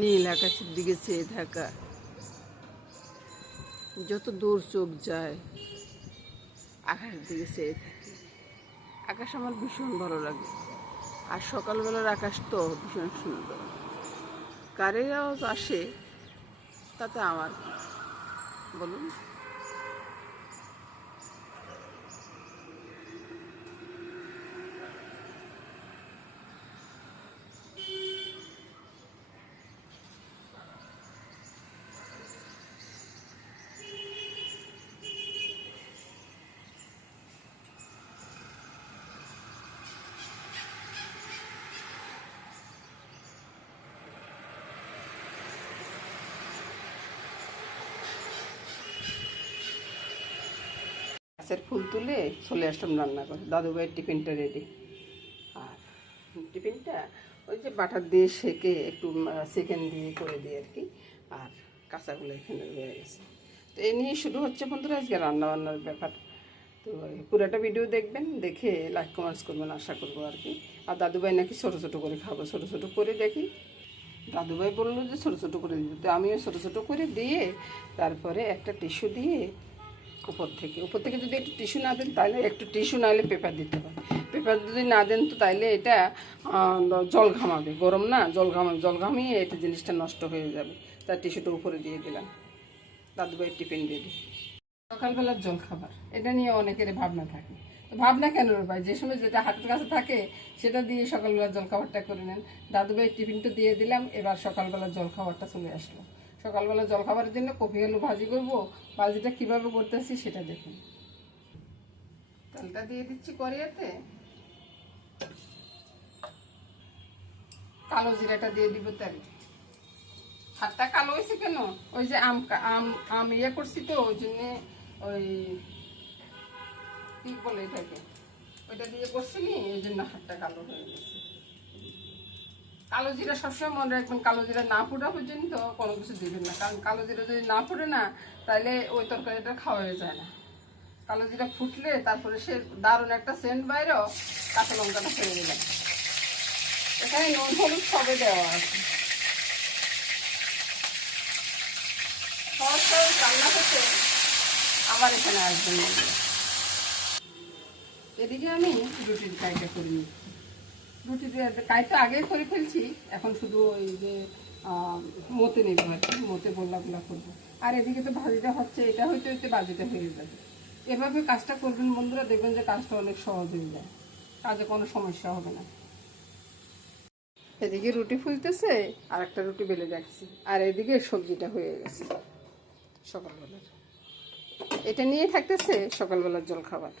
নীল আকাশের দিকে চেয়ে থাকা, যত দূর চোখ যায় আকাশের দিকে চেয়ে থাকি। আকাশ আমার ভীষণ ভালো লাগে, আর সকালবেলার আকাশ তো ভীষণ সুন্দর। কারের আওয়াজ আসে তাতে আমার কি, বলুন। গাছের ফুল তুলে চলে আসলাম রান্না করে। দাদু ভাইয়ের টিফিনটা রেডি। আর টিফিনটা ওই যে বাটার দিয়ে সেকে একটু সেকেন্ড দিয়ে করে দিই আর কি। আর কাঁচাগুলো এখানে রয়ে গেছে। তো এ নিয়ে শুরু হচ্ছে বন্ধুরা আজকে রান্নাবান্নার ব্যাপার। তো পুরোটা ভিডিও দেখবেন, দেখে লাইক কমেন্টস করবেন আশা করবো আর কি। আর দাদুভাই নাকি ছোটো ছোটো করে খাবো, ছোটো ছোটো করে দেখি। দাদুভাই বললো যে ছোটো ছোটো করে দিতে, তো আমিও ছোটো ছোটো করে দিয়ে তারপরে একটা টিস্যু দিয়ে উপর থেকে যদি একটু টিস্যু না দেন তাহলে একটু টিস্যু না হলে পেপার দিতে হয়। পেপার যদি না দেন তো তাইলে এটা জল ঘামাবে, গরম না, জল ঘামিয়ে এটা জিনিসটা নষ্ট হয়ে যাবে। তার টিস্যুটা উপরে দিয়ে দিলাম। দাদুভাইয়ের টিফিন রেডি। সকালবেলার জল খাবার, এটা নিয়ে অনেকের ভাবনা থাকে। তো ভাবনা কেন রে ভাই, যে সময় যেটা হাতের কাছে থাকে সেটা দিয়ে সকালবেলার জল খাবারটা করে নেন। দাদুভাইয়ের টিফিনটা দিয়ে দিলাম, এবার সকালবেলার জল খাবারটা চলে আসলো। সকালবেলা জল খাবারের জন্য কপি আলু ভাজি করবো। ভাজিটা কীভাবে করতেছি সেটা দেখুন। তেলটা দিয়ে দিচ্ছি কড়াইতে, কালো জিরাটা দিয়ে দিব তেল। হাতটা কালো হয়েছে কেন, ওই যে আম আম আম ইয়ে করছি তো ওই জন্যে, ওই কি বলে এটাকে, ওইটা দিয়ে করছি নি, ওই জন্য হাতটা কালো হয়ে গেছে। কালো জিরা সবসময় মনে রাখবেন, কালো জিরা না ফোটা পর্যন্ত কোনো কিছু দিবেন না, কারণ কালো জিরা যদি না ফোটে না তাহলে ওই তরকারিটা খাওয়া হয়ে যায় না। কালো জিরা ফুটলে তারপরে সে দারুণ একটা সেন্ট বাইরেও। কাঁচা লঙ্কাটা ফেলে দিলাম, এখানে নুন হলুদ সবে দেওয়া আছে। সহজ সহজ রান্না করতে আবার এখানে আসবেন। এদিকে আমি রুটির কাইটা করে নিচ্ছি। রুটি কাইটা আগে করে ফেলছি, এখন শুধু ওই যে মতে নেব আর কি, মতে গোল্লা গোল্লা করবো। আর এদিকে তো ভাজিটা হচ্ছে, এটা হইতে হইতে ভাজিটা হয়ে যাবে। এভাবে কাজটা করবেন বন্ধুরা, দেখবেন যে কাজটা অনেক সহজ হয়ে যায়, কাজে কোনো সমস্যা হবে না। এদিকে রুটি ফুলতেছে, আর একটা রুটি বেলে রাখছি, আর এদিকে সবজিটা হয়ে গেছে সকালবেলার। এটা নিয়ে থাকতেছে সকালবেলার জল খাবার।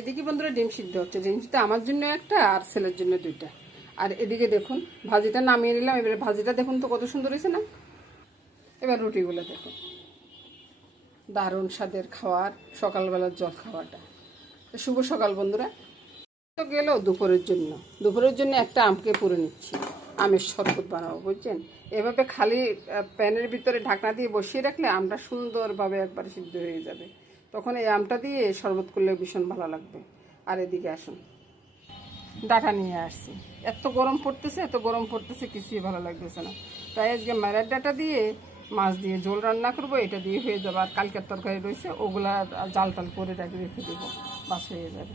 এদিকে বন্ধুরা ডিম সিদ্ধ হচ্ছে, ডিম সিদ্ধ আমার জন্য একটা আর ছেলের জন্য দুইটা। আর এদিকে দেখুন ভাজিটা নামিয়ে নিলাম, এবারে ভাজিটা দেখুন তো কত সুন্দর হয়েছে না। এবার রুটিগুলো দেখুন, দারুণ স্বাদের খাবার সকালবেলার জল খাবারটা। শুভ সকাল বন্ধুরা। তো গেল দুপুরের জন্য একটা আমকে পুরে নিচ্ছি, আমের শরবত বানাবো বুঝছেন। এভাবে খালি প্যানের ভিতরে ঢাকনা দিয়ে বসিয়ে রাখলে আমটা সুন্দরভাবে একবারে সিদ্ধ হয়ে যাবে, তখন এই আমটা দিয়ে শরবত করলে ভীষণ ভালো লাগবে। আর এদিকে আসুন, ডাটা নিয়ে আসছি। এত গরম পড়তেছে কিছুই ভালো লাগতেছে না, তাই আজকে মায়ের ডাটা দিয়ে মাছ দিয়ে ঝোল রান্না করবো, এটা দিয়ে হয়ে যাবে। আর কালকের তরকারি রয়েছে ওগুলা জাল টাল করে রেখে দেবো, বাস হয়ে যাবে।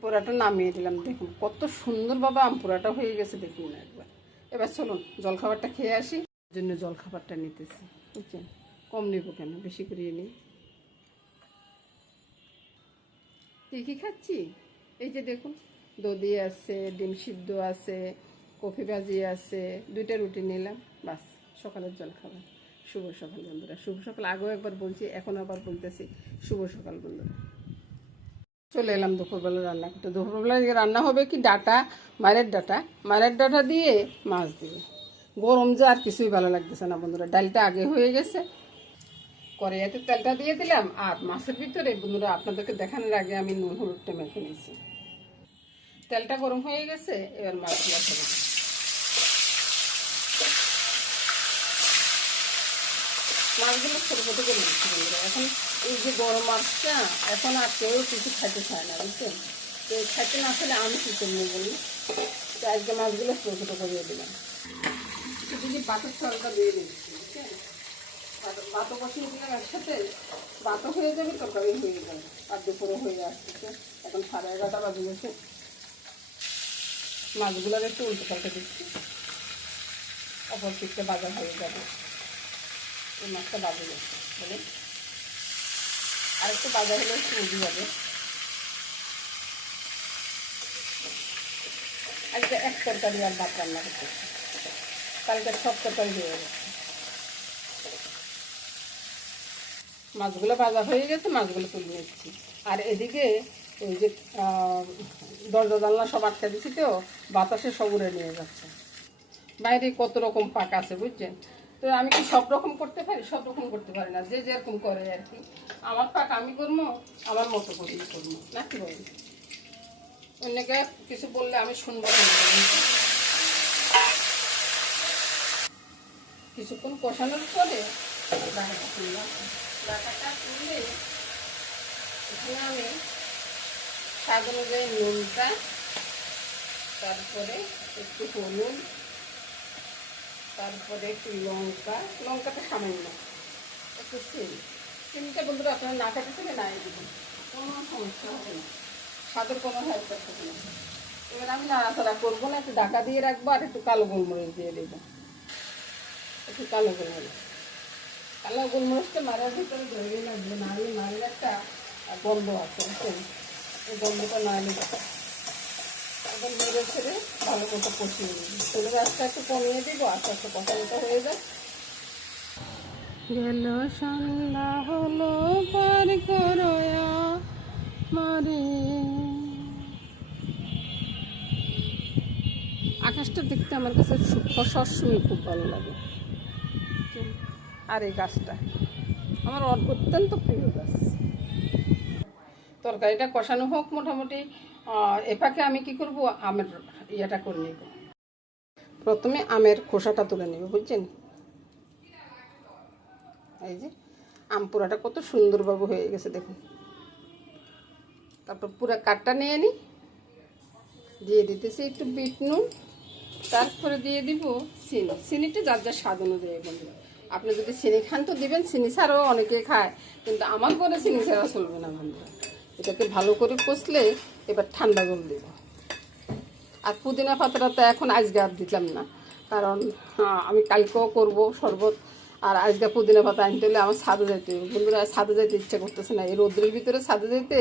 পোড়াটা নামিয়ে দিলাম, দেখুন কত সুন্দরভাবে আম পোড়াটা হয়ে গেছে, দেখুন না একবার। এবার চলুন জলখাবারটা খেয়ে আসি, জন্য জলখাবারটা নিতেছি বুঝছেন। কম নেব কেন, বেশি করিয়ে নিই। কী খাচ্ছি, এই যে দেখুন দধি আছে, ডিম সিদ্ধ আছে, কফি ভাজি আছে, দুইটা রুটি নিলাম, বাস সকালের জলখাবার। শুভ সকাল বন্ধুরা, শুভ সকাল। আগেও একবার বলছি, এখন আবার বলতেছি শুভ সকাল বন্ধুরা। চলে এলাম দুপুরবেলা রান্না করতে। দুপুরবেলা রান্না হবে কি, মায়ের ডাটা দিয়ে মাছ দিয়ে। গরম যে আর কিছুই ভালো লাগতেছে না বন্ধুরা। ডালটা আগে হয়ে গেছে, কড়াইতে তেলটা দিয়ে দিলাম, আর মাছের ভিতরে বন্ধুরা আপনাদেরকে দেখানোর আগে আমি নুন হলুদটা মেখে নিয়েছি। তেলটা গরম হয়ে গেছে, এবার মাছগুলো ছেড়ে দিই। মাছগুলো ছোটো ছোটো করে দিচ্ছি বন্ধুরা। এখন এই যে গরম মাছটা এখন আর কেউ কিছু খাইতে চায় না বুঝছেন। তো খাইতে না খেলে আমি কী করবো বলি, তো আজকে মাছগুলো ছোটো ছোটো করে দিলাম। বাতের চালটা দিয়ে দিচ্ছি, বুঝছেন? বাতো বসিয়ে দিলাম একসাথে, বাতো হয়ে যাবে, তরকারি হয়ে যাবে। আর দুপুরে হয়ে আসছে, এখন 11:30 বাজে গেছে। মাছগুলোর একটু উল্টো পাল্টে দিচ্ছি, অপর দিকটা বাজা হয়ে যাবে। এই মাছটা বাজে গেছে বলে আর একটু বাজা হলে একটু উঠে যাবে। আজকে এক তরকারি আর ভাত রান্না করতেছি, কালকে সব তরকারি হয়ে গেছে। মাছগুলো ভাজা হয়ে গেছে, মাছগুলো তুলে নিচ্ছি। আর এদিকে ওই যে দরজা জানলা সব আটকা দিচ্ছি, তো বাতাসে সব উড়ে নিয়ে যাচ্ছে। বাইরে কত রকম পাক আছে, বুঝছেন? তো আমি কি সব রকম করতে পারি? সব রকম করতে পারি না, যে যেরকম করে আর কি। আমার পাক আমি করবো, আমার মতো করেই করবো, নাকি বলি? অন্যকে কিছু বললে আমি শুনবো না। কিছুক্ষণ কষানোর পরে ডাটাটা তুলে এখানে আমি স্বাদ অনুযায়ী নুনটা, তারপরে একটু হলুদ, তারপরে একটু লঙ্কাটা সামান্য, একটু চিনিটা বন্ধুরা আপনারা না খাতে থেকে নাই দেবেন, কোনো সমস্যা হবে না, স্বাদের কোনো হেল্প থাকবে না। এবার আমি নাড়াচাড়া করবো না, একটু ঢাকা দিয়ে রাখবো। আর একটু কালো গোলমরিচ দিয়ে দেবো, একটু কালো গোলমরিচটা মারার ভিতরে ধরে লাগবে, নাহলে মারের একটা গন্ধ আছে, বুঝছেন? এই গন্ধটা না এলে একদম মেরে ছেড়ে ভালো মতো কষিয়ে নেব। চুলের আস্তে একটু কমিয়ে দিব, আস্তে আস্তে কষানোটা হয়ে যায়। গেল সন্ধ্যা হলো পার করয়া মারে। আকাশটা দেখতে আমার কাছে সবসময় খুব ভালো লাগে। আর এই গাছটা আমার অত্যন্ত প্রিয় গাছ। তরকারিটা কষানো হোক মোটামুটি, এপাকে আমি কি করব, আমের ইয়েটা করে নেব। প্রথমে আমের খোসাটা তুলে নেব, বুঝছেন? এই যে আম পুরাটা কত সুন্দরভাবে হয়ে গেছে দেখুন। তারপর পুরো কাঠটা নিয়ে নিই, দিয়ে দিতেছি একটু বিট নুন, তারপরে দিয়ে দিব চিনিটা যার যার স্বাদ অনুযায়ী বন্ধুরা। আপনি যদি চিনি খান তো দিবেন, চিনি ছাড়াও অনেকে খায়, কিন্তু আমার ঘরে চিনি ছাড়া চলবে না বন্ধুরা। এটাকে ভালো করে কষলে এবার ঠান্ডা জল দেব। আর পুদিনা পাতাটা তো এখন আজকে আর দিলাম না, কারণ আমি কালকেও করব শরবত। আর আজকে পুদিনা পাতা আনতে হলে আমার ছাদে যাইতে হবে বন্ধুরা। ছাদে যাইতে ইচ্ছা করতেছে না, এই রোদ্রের ভিতরে ছাদে যেতে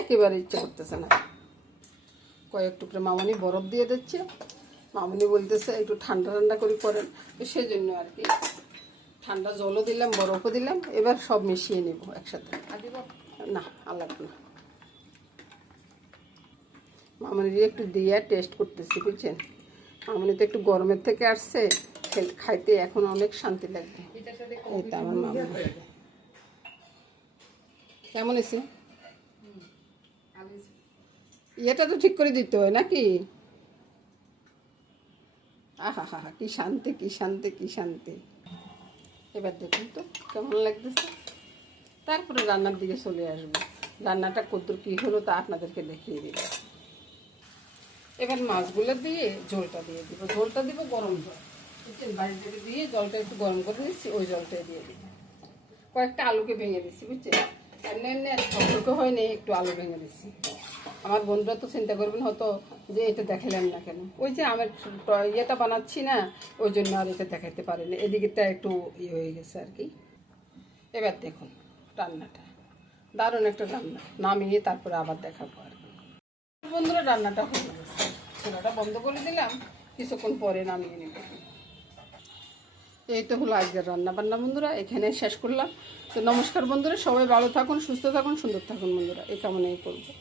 একেবারে ইচ্ছা করতেছে না। কয়েক টুকরো মামনি বরফ দিয়ে দিচ্ছে, মামনি বলতেছে একটু ঠান্ডা ঠান্ডা করে করেন, তো সেই জন্য আর কি ঠান্ডা জলও দিলাম, বরফও দিলাম। এবার সব মিশিয়ে নেব একসাথে। না আর লাগবে না, মামনির একটু দিয়ে টেস্ট করতেছি, বুঝছেন? মামনি তো একটু গরমের থেকে আসছে, খাইতে এখন অনেক শান্তি লাগবে। এটা আমার মামনি কেমন এসে এটা তো ঠিক করে দিতে হয় নাকি? আহা হা হা, কি শান্তি, কি শান্তি, কি শান্তি। এবার দেখুন তো কেমন লাগতেছে। তারপরে রান্নার দিকে চলে আসবো। রান্নাটা কতদূর কী হলো তা আপনাদেরকে দেখিয়ে দিব। এবার মাছগুলো দিয়ে ঝোলটা দিয়ে দিব, ঝোলটা দিব গরম জল, বুঝছেন? বাড়ি থেকে দিয়ে জলটা একটু গরম করে দিচ্ছি, ওই জলটাই দিয়ে দিব। কয়েকটা আলুকে ভেঙে দিচ্ছি, বুঝছেন? এমনি এমনি সবটুকু হয়নি, একটু আলু ভেঙে দিচ্ছি। আমার বন্ধুরা তো চিন্তা করবেন হয়তো যে এটা দেখালেন না কেন, ওই যে আমের ইয়েটা বানাচ্ছি না, ওই জন্য আর এটা দেখাতে পারিনি। এদিকেরটা একটু ইয়ে হয়ে গেছে আর কি। এবার দেখুন রান্নাটা দারুণ একটা রান্না, নামিয়ে তারপরে আবার দেখাবো আর কি। বন্ধুরা রান্নাটা হয়ে গেছে, চুলাটা বন্ধ করে দিলাম, কিছুক্ষণ পরে নামিয়ে নেব। এই তো হলো আজকের রান্না বান্না বন্ধুরা, এখানে শেষ করলাম। তো নমস্কার বন্ধুরা, সবাই ভালো থাকুন, সুস্থ থাকুন, সুন্দর থাকুন বন্ধুরা, এই কামনাই করবো।